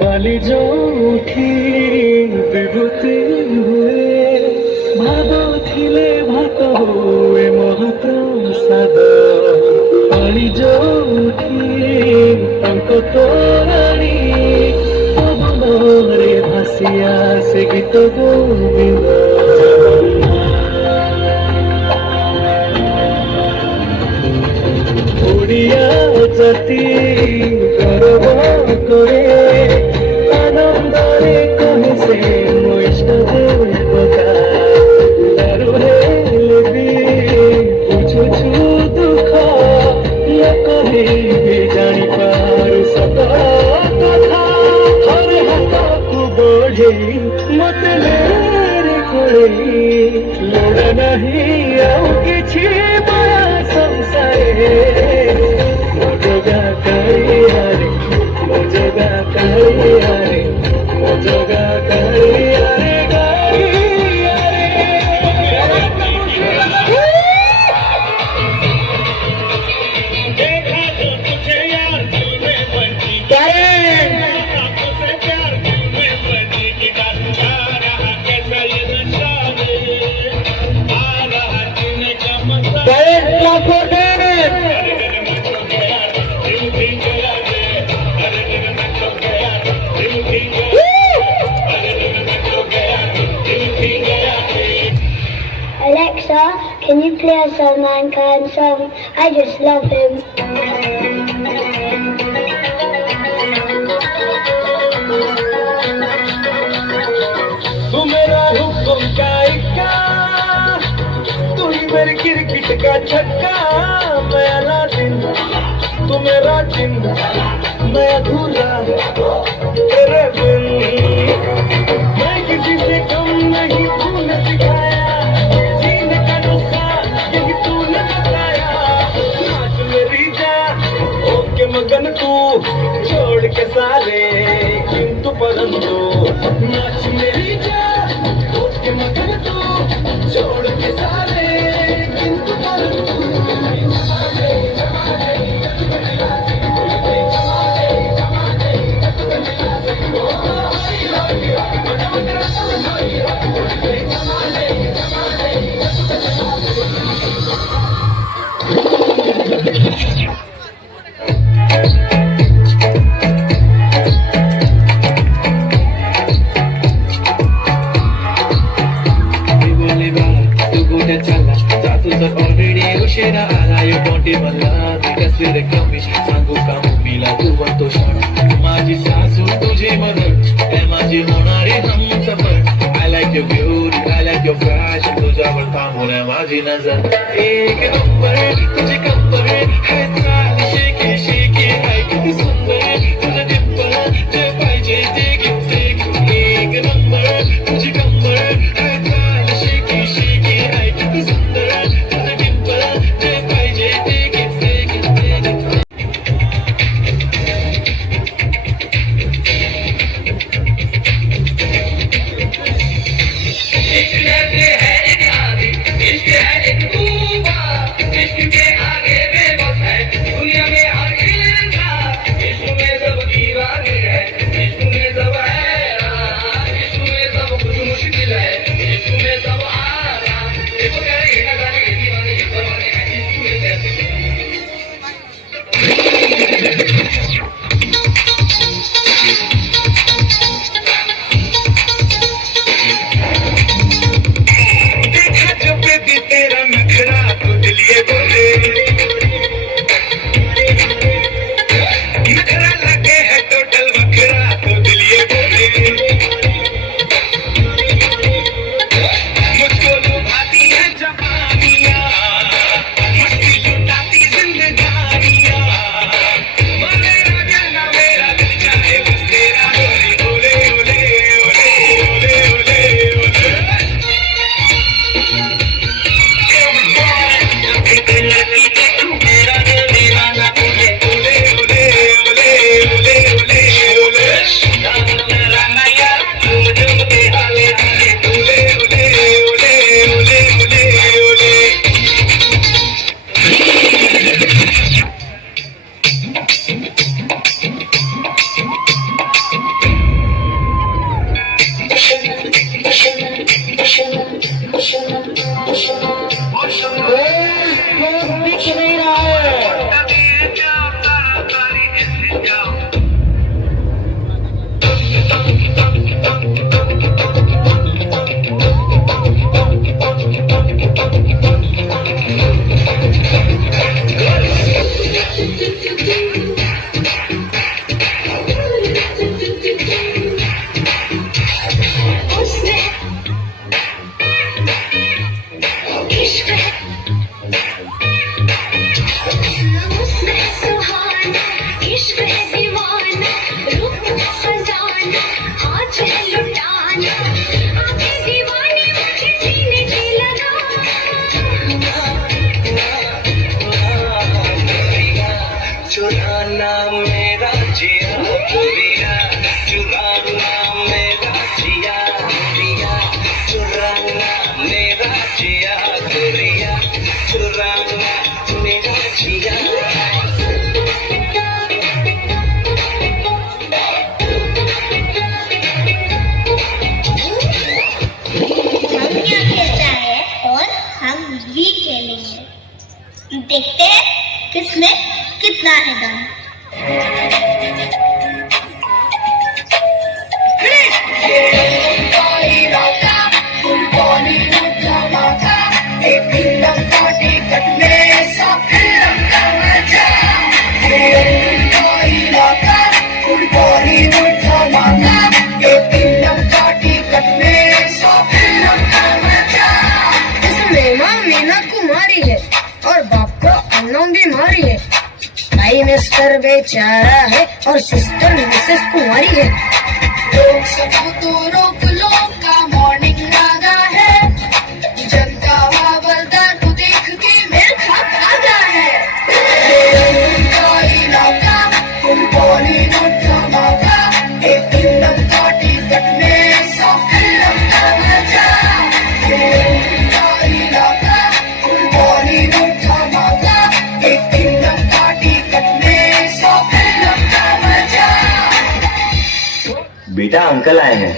बाली जो उठी विभूति हुए भादुथिले भात हुए महाप्रसाद बाली जो उठी तांको तोराणी पवନରେ ଭାସି ଆସେ ଗୀତ ଗୋବିନ୍ଦ ଓଡ଼ିଆ ଜାତି ଗର୍ବ করে আনন্দরে কহে সে ମୋ ଇଷ୍ଟ ଦେବତା ଦାରୁ ହେଲେ ବି ବୁଝୁଛୁ ଦୁଃଖ ଲୋକ ବି ଜାଣିପାରୁ ସତ କଥା ଥରେ ହାତକୁ ବଢ଼େଇ ମତେ ନେରେ କୋଳେଇ ଲୋଡ଼ା ନାହିଁ ଆଉ କିଛି ମାୟା ସଂସାରେ ମୋ ଜଗା କାଳିଆରେ ମୋ ଜଗା କାଳିଆରେ ମୋ ଜଗା କାଳିଆରେ କାଳିଆରେ देखा तो तुझे यार दिल में बंदी तुझसे प्यार दिल में बंदी निकाल आ रहा कैसा ये नशा आ रहा जीने का मजा Alexa, can you play a Salman Khan song? I just love him. तू मेरा हुक्म का इक्का तू ही मेरी क्रिकेट का छक्का मैं अलादीन तू मेरा जिन मैं अधूरा तेरे बिन मैं किसी से कम नहीं तूने सिखाया जीने का नुस्खा यही तूने बताया नाच मेरी जान ओके मगन तू छोड़ के सारे किंतु परंतु नाच मेरी जान ओके मगन तू छोड़ के सारे किंतु परंतु माझ्या चालला जातो तर ऑलरेडी उशिरा आला यू डोंट इवन लव्ह मी कसले रे कमी सांगू का मम्मीला तू बनतो शाळा माझी सासू तुझी मदर हे माझी होणारी Humsafar I like your beauty I like your fashion तुझ्यावर थांबून आहे माझी नजर एक नंबर तुझी कंबर है चाल शेकी शेकी आहे किती सुंदर तुझं टिप्पल जे पाहिजे ते घेते एक नंबर तुझी कंबर है चाल शेकी शेकी आहे किती सुंदर तुझं टिप्पल जे पाहिजे ते घेते देखते हैं किसमें कितना है दम। मिस्टर बेचारा है और सिस्टर मिसेस कुंवारी है। लोग सब तो रोक लो का मॉर्निंग रागा है, जनता हवलदार को देख के मेरे खाप आगा है। उनका इलाका बॉलीवुड धमाका, एक फिल्म का टिकट में 100 फिल्म का मजा। उनका इलाका बॉलीवुड धमाका, एक फिल्म का टिकट में 100 फिल्म का मजा। बेटा अंकल आए हैं,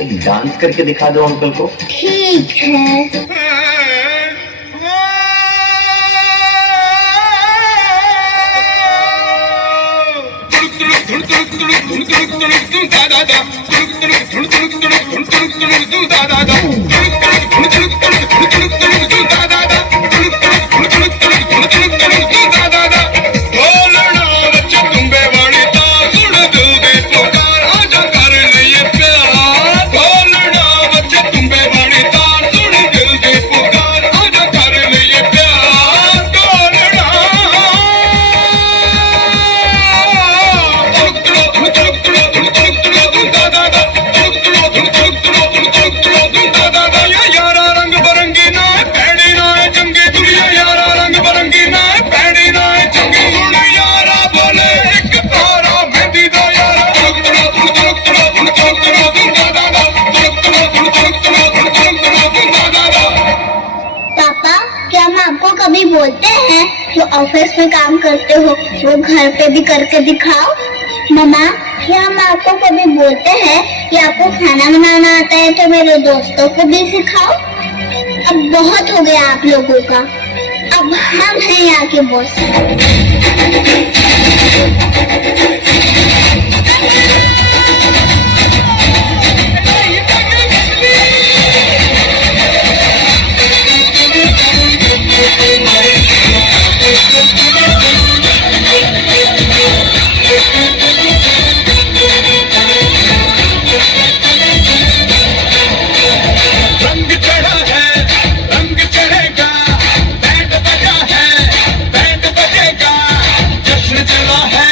एक डांस करके दिखा दो अंकल को। ठीक है। da da da क्या हम आपको कभी बोलते हैं जो ऑफिस में काम करते हो वो घर पे भी करके दिखाओ? मम्मा, क्या हम आपको कभी बोलते हैं कि आपको खाना बनाना आता है तो मेरे दोस्तों को भी सिखाओ? अब बहुत हो गया आप लोगों का, अब हम हैं यहाँ के बॉस। रंग चढ़ा है, रंग चढ़ेगा, बैंड बजा है, बैंड बजेगा, जश्न चला है,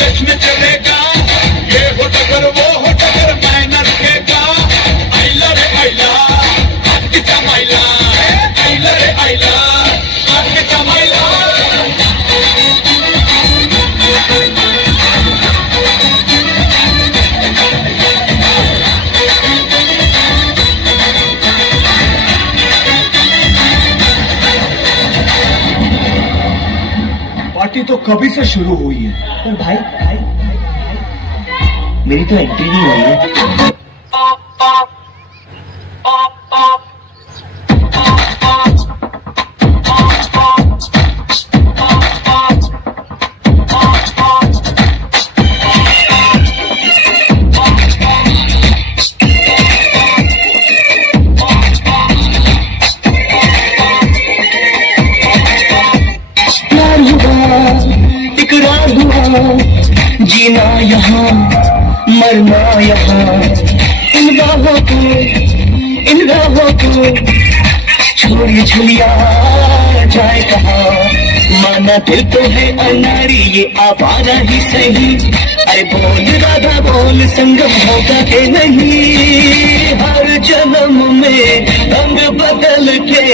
जश्न चलेगा, ये हो टगर वो हो टगर मायना रखेगा। आइला रे आइला, आपकी जमाइला, आइला रे आइला, आपकी जमाइला। पार्टी तो कभी से शुरू हुई है। पर भाई मेरी तो एंट्री नहीं हुई है। प्यार हुआ, इकरार हुआ, जीना यहाँ मरना यहाँ, इन राहों को छोड़ी झुलिया जाए कहाँ। माना दिल तो है अनारी ये आवारा ही सही, अरे बोल राधा बोल संगम होगा के नहीं। हर जन्म में रंग बदल के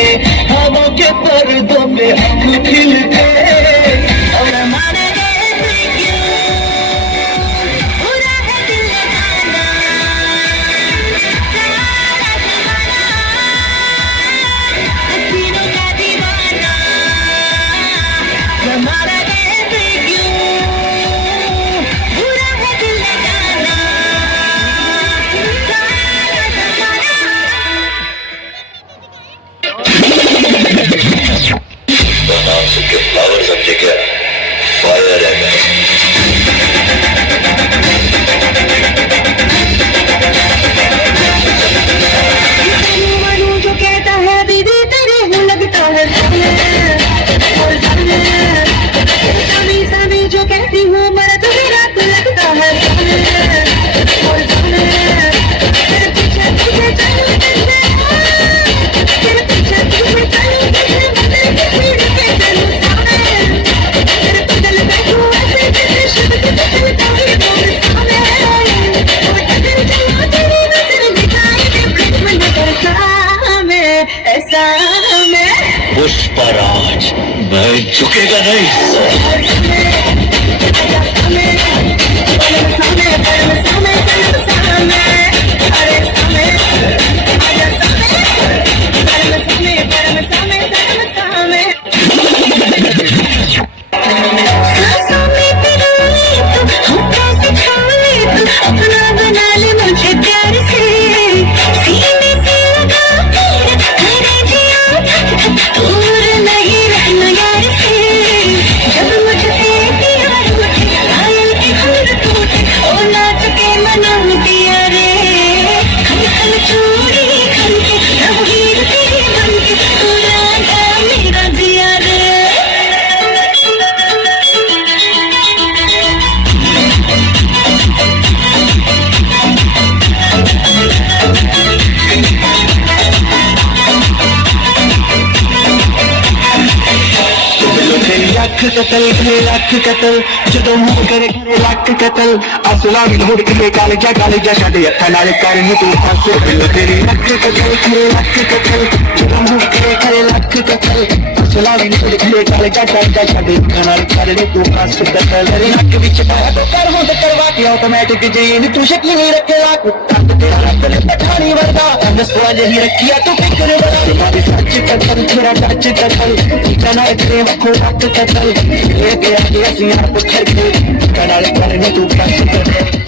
हवा के पर्दों पे हम खिलते और हमारे फ्लावर समझे क्या? फायर है मैं। जो कहता है दीदी तेरे हूँ लगता है और सामी जो कहती हूँ मर्द मेरा तो लगता है और तेरे पीछे पीछे चलूं तेरे पीछे पीछे चलूं तेरे बदल बैठूं ऐसे जैसे शब्द बदल कोई बोल सामने और कदम चला तेरी नजर दिखाई दे प्रेम नजर सामने ऐसा में पुष्पराज मैं झुकेगा नहीं। अपना बना ले मुझे प्यार से सीने से लगा मेरे जिया दूर नहीं रहना यार से जब मुझसे प्यार उठे घायल के घर टूटे ओ नाच के मना दिया रे खम खम चूड़ी खम के रंगीन तेरे बन के तू राजा मेरा दिया रे। ਲੱਖ ਕਤਲ ਜਦੋਂ ਮੂੰਹ ਕਰੇ ਘਰੇ ਲੱਖ ਕਤਲ ਅਸਲਾ ਵੀ ਲੋੜ ਕੇ ਕਾਲ ਜਾ ਛੱਡ ਅੱਖਾਂ ਨਾਲ ਕਰਨ ਤੂੰ ਫਸ ਬਿੱਲ ਤੇਰੀ ਲੱਖ ਕਤਲ ਲੱਖ ਕਤਲ ਜਦੋਂ ਮੂੰਹ ਕਰੇ ਘਰੇ ਲੱਖ ਕਤਲ चलावी निकल खले काले का छड़े कनाल करे तू खास कर रे नक विच पाया तो कर हो करवा के ऑटोमेटिक जीन तू शक्ल नहीं रखेला तंग तेरा दिल पठानी वर्गा नस्वा जही रखिया तू फिक्र बड़ा तुम्हारी सच कतल तेरा सच कतल कनाल तेरे वखो वक्त कतल ये के आगे ਅਸੀਂ आप खरके कनाल करे तू खास कर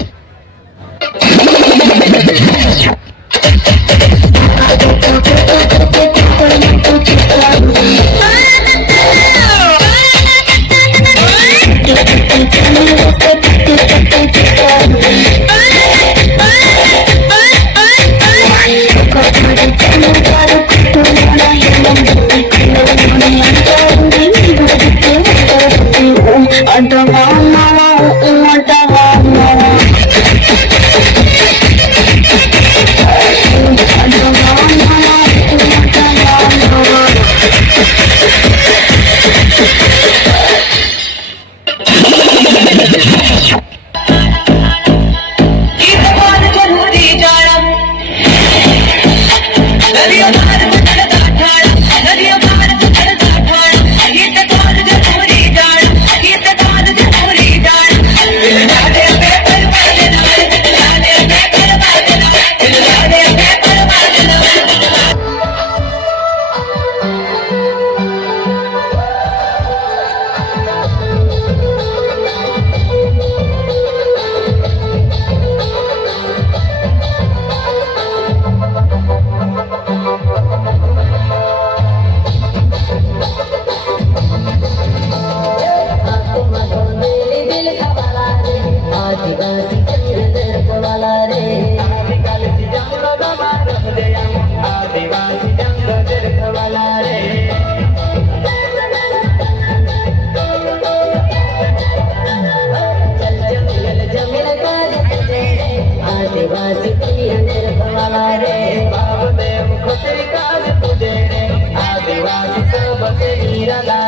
आदिवासी सब